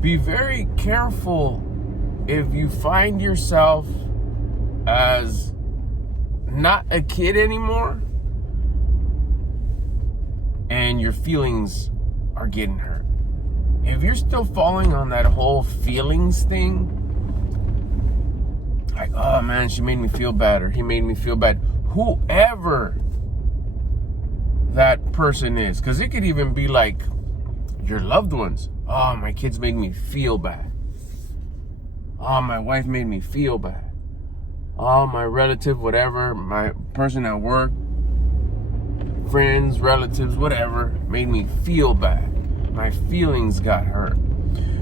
Be very careful if you find yourself as not a kid anymore and your feelings are getting hurt. If you're still falling on that whole feelings thing, like, oh man, she made me feel bad, or he made me feel bad, whoever that person is, because it could even be like your loved ones. Oh, my kids made me feel bad. Oh, my wife made me feel bad. Oh, my relative, whatever, my person at work, friends, relatives, whatever, made me feel bad. My feelings got hurt.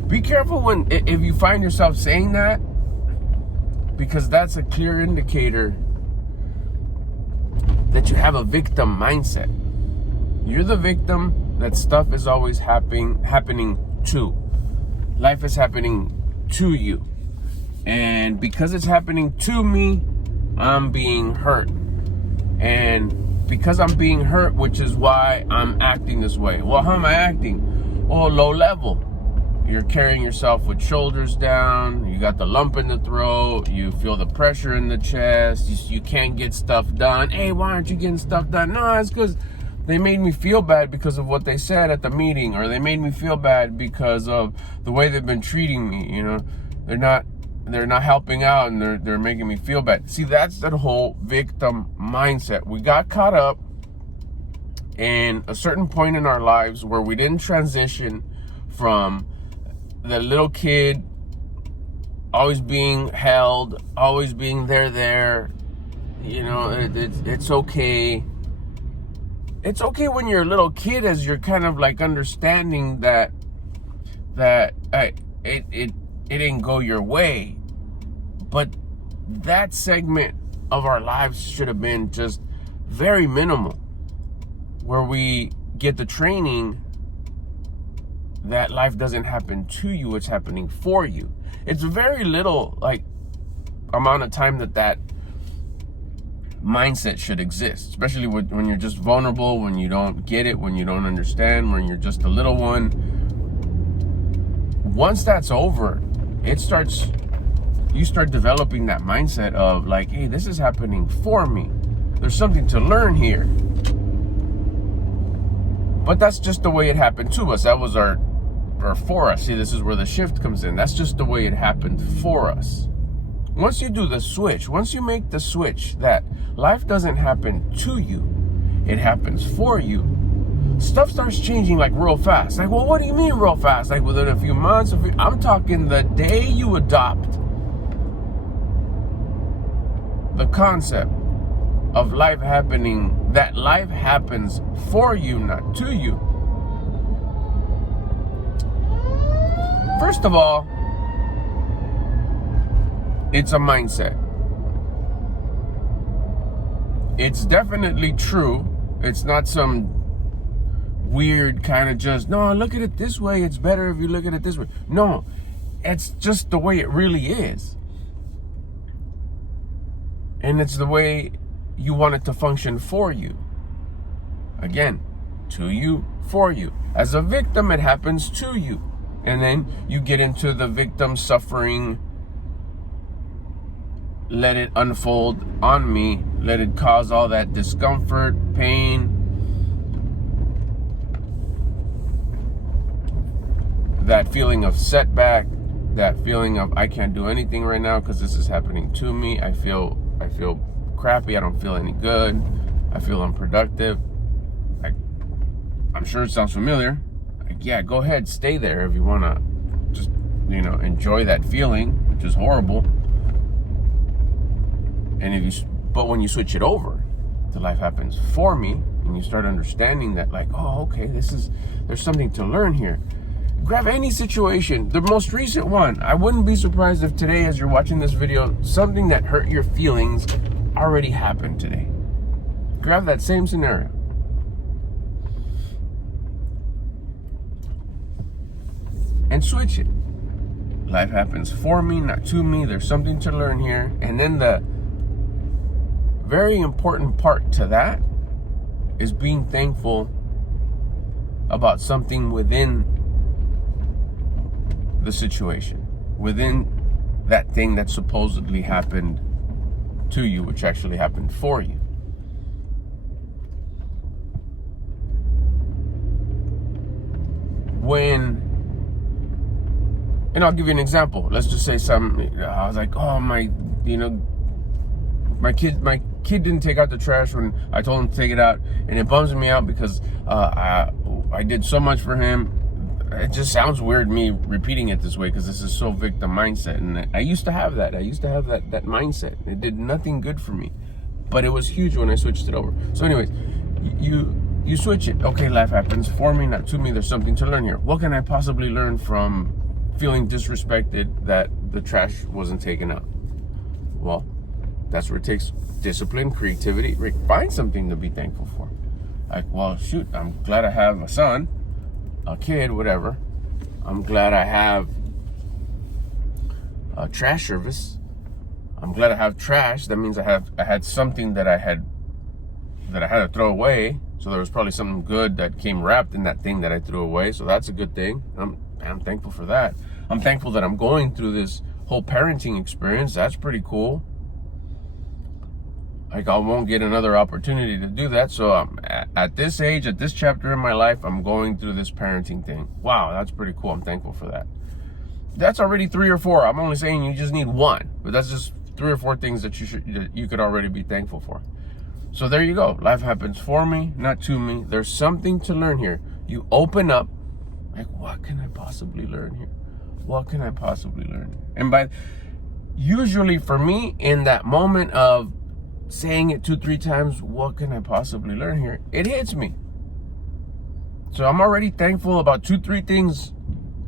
Be careful if you find yourself saying that, because that's a clear indicator that you have a victim mindset. You're the victim that stuff is always happening to. Life is happening to you. And because it's happening to me, I'm being hurt. And because I'm being hurt, which is why I'm acting this way. Well, how am I acting? Well, low level. You're carrying yourself with shoulders down. You got the lump in the throat. You feel the pressure in the chest. You can't get stuff done. Hey, why aren't you getting stuff done? No, it's because they made me feel bad because of what they said at the meeting, or they made me feel bad because of the way they've been treating me. You know, they're not helping out, and they're making me feel bad. See, that's that whole victim mindset. We got caught up in a certain point in our lives where we didn't transition from the little kid always being held, always being there. You know, it's okay. It's okay when you're a little kid, as you're kind of like understanding that it didn't go your way. But that segment of our lives should have been just very minimal, where we get the training that life doesn't happen to you, it's happening for you. It's very little like amount of time that mindset should exist, especially when you're just vulnerable, when you don't get it, when you don't understand, when you're just a little one. Once that's over, you start developing that mindset of like, hey, this is happening for me. There's something to learn here. But that's just the way it happened to us. That was our for us. See, this is where the shift comes in. That's just the way it happened for us. Once you do the switch, once you make the switch that life doesn't happen to you, it happens for you, stuff starts changing like real fast. Like, well, what do you mean real fast? Like within a few months? I'm talking the day you adopt the concept of life happening, that life happens for you, not to you. First of all, it's a mindset. It's definitely true. It's not some weird kind of just, no, look at it this way. It's better if you look at it this way. No, it's just the way it really is. And it's the way you want it to function for you. Again, to you, for you. As a victim, it happens to you. And then you get into the victim suffering. Let it unfold on me. Let it cause all that discomfort, pain. That feeling of setback. That feeling of I can't do anything right now because this is happening to me. I feel crappy. I don't feel any good. I feel unproductive. I'm sure it sounds familiar. Yeah, go ahead, stay there if you want to just, enjoy that feeling, which is horrible. But when you switch it over to life happens for me, and you start understanding that, like, oh, okay, there's something to learn here. Grab any situation, the most recent one. I wouldn't be surprised if today, as you're watching this video, something that hurt your feelings already happened today. Grab that same scenario. And switch it. Life happens for me, not to me. There's something to learn here. And then the very important part to that is being thankful about something within the situation, within that thing that supposedly happened to you, which actually happened for you. And I'll give you an example. Let's just say I was like, oh, my kid didn't take out the trash when I told him to take it out, and it bums me out because I did so much for him. It just sounds weird me repeating it this way because this is so victim mindset, and I used to have that. I used to have that mindset. It did nothing good for me, but it was huge when I switched it over. So anyways, you switch it. Okay, life happens for me, not to me. There's something to learn here. What can I possibly learn from feeling disrespected that the trash wasn't taken out? Well, that's where it takes discipline, creativity. Find something to be thankful for. Like, well, shoot, I'm glad I have a son, a kid, whatever. I'm glad I have a trash service. I'm glad I have trash. That means I had something that I had to throw away. So there was probably something good that came wrapped in that thing that I threw away. So that's a good thing. I'm thankful for that. I'm thankful that I'm going through this whole parenting experience. That's pretty cool. Like, I won't get another opportunity to do that. So at this age, at this chapter in my life, I'm going through this parenting thing. Wow, that's pretty cool. I'm thankful for that. That's already 3 or 4. I'm only saying you just need 1, but that's just 3 or 4 things that you could already be thankful for. So there you go. Life happens for me, not to me. There's something to learn here. You open up, like, what can I possibly learn here? What can I possibly learn? And usually for me, in that moment of saying it 2-3 times, what can I possibly learn here? It hits me. So I'm already thankful about 2-3 things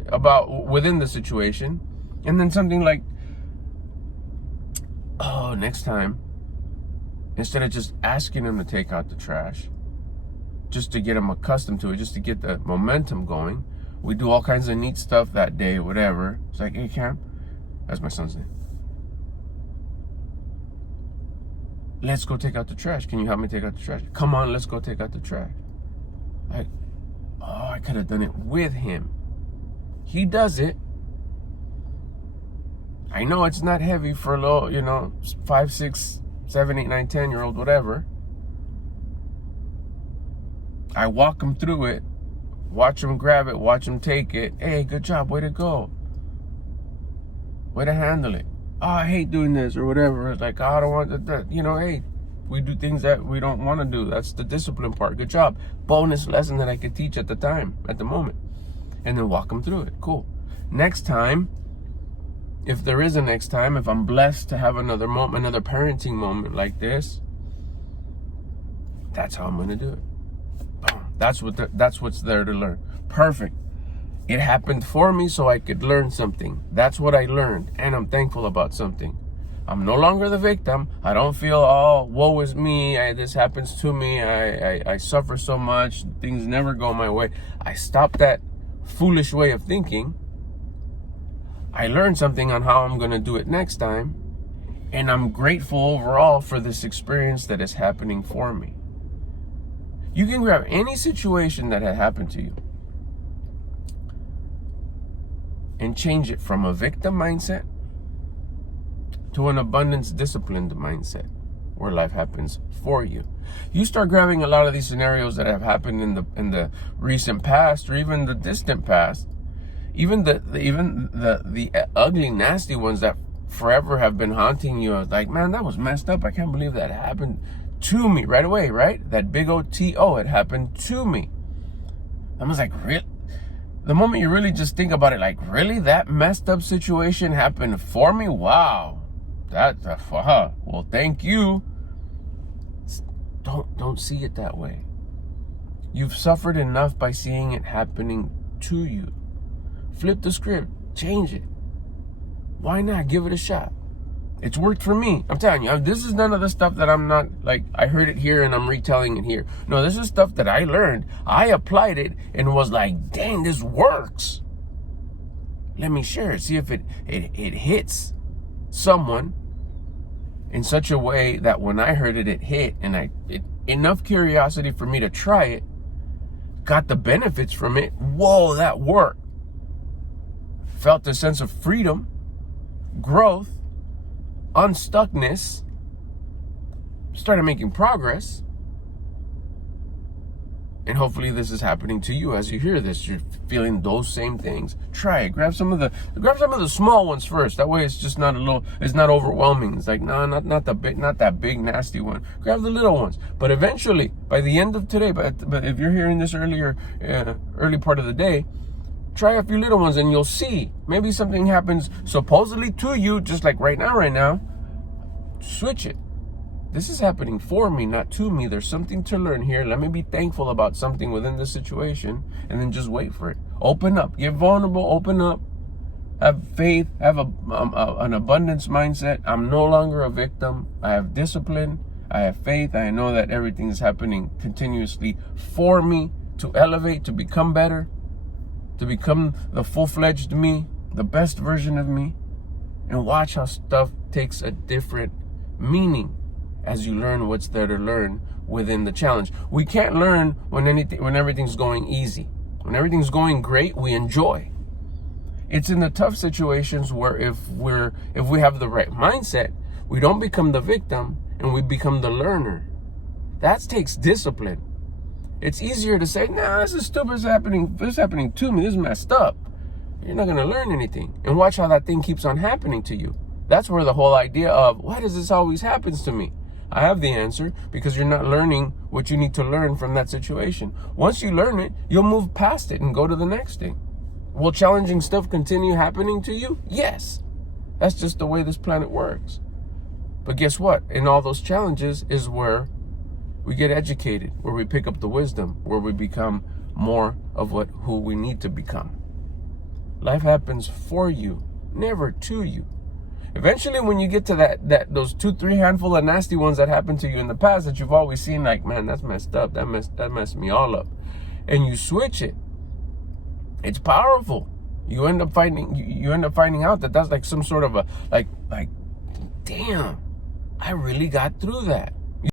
about within the situation. And then something like, oh, next time, instead of just asking him to take out the trash, just to get him accustomed to it, just to get the momentum going, we do all kinds of neat stuff that day, whatever. It's like, hey, Cam, that's my son's name. Let's go take out the trash. Can you help me take out the trash? Come on, let's go take out the trash. Like, oh, I could have done it with him. He does it. I know it's not heavy for a little, 5, 6, 7, 8, 9, 10-year-old, whatever. I walk him through it, watch him grab it, watch him take it. Hey, good job, way to go. Way to handle it. Oh, I hate doing this or whatever. It's like, oh, I don't want that. Hey, we do things that we don't want to do. That's the discipline part. Good job. Bonus lesson that I could teach at the moment. And then walk them through it. Cool. Next time, if there is a next time, if I'm blessed to have another parenting moment like this, that's how I'm going to do it. Boom. That's what's there to learn. Perfect. It happened for me so I could learn something. That's what I learned, and I'm thankful about something. I'm no longer the victim. I don't feel, oh, woe is me. This happens to me. I suffer so much. Things never go my way. I stopped that foolish way of thinking. I learned something on how I'm going to do it next time, and I'm grateful overall for this experience that is happening for me. You can grab any situation that had happened to you and change it from a victim mindset to an abundance disciplined mindset where life happens for you. You start grabbing a lot of these scenarios that have happened in the recent past or even the distant past, even the ugly, nasty ones that forever have been haunting you. Like, man, that was messed up. I can't believe that happened to me right away, right? That big O-T-O, it happened to me. I was like, really? The moment you really just think about it, like, really, that messed up situation happened for me? Wow, well, thank you. Don't see it that way. You've suffered enough by seeing it happening to you. Flip the script, change it. Why not? Give it a shot. It's worked for me. I'm telling you, this is none of the stuff that I'm not like, I heard it here and I'm retelling it here. No, this is stuff that I learned. I applied it and was like, dang, this works. Let me share it. See if it hits someone in such a way that when I heard it, it hit. And enough curiosity for me to try it. Got the benefits from it. Whoa, that worked. felt a sense of freedom, growth, unstuckness, started making progress. And hopefully this is happening to you as you hear this. You're feeling those same things. Try it. Grab some of the small ones first. That way it's just it's not overwhelming. It's like, no, not that big nasty one. Grab the little ones. But eventually, by the end of today, but if you're hearing this early part of the day, try a few little ones and you'll see. Maybe something happens supposedly to you, just like right now. Switch it. This is happening for me, not to me. There's something to learn here. Let me be thankful about something within this situation, and then just wait for it. Open up. Get vulnerable. Open up. Have faith. Have an abundance mindset. I'm no longer a victim. I have discipline. I have faith. I know that everything is happening continuously for me to elevate, to become better, to become the full-fledged me, the best version of me, and watch how stuff takes a different meaning as you learn what's there to learn within the challenge. We can't learn when everything's going easy. When everything's going great, we enjoy. It's in the tough situations where if we have the right mindset, we don't become the victim and we become the learner. That takes discipline. It's easier to say, nah, this is stupid, this is happening to me, this is messed up. You're not gonna learn anything. And watch how that thing keeps on happening to you. That's where the whole idea of, why does this always happen to me? I have the answer, because you're not learning what you need to learn from that situation. Once you learn it, you'll move past it and go to the next thing. Will challenging stuff continue happening to you? Yes. That's just the way this planet works. But guess what? In all those challenges is where we get educated, where we pick up the wisdom, where we become more of who we need to become. Life happens for you, never to you. Eventually, when you get to those 2-3 handful of nasty ones that happened to you in the past that you've always seen, like, man, that's messed up. That messed me all up. And you switch it. It's powerful. You end up finding out that that's like some sort of a like, damn, I really got through that.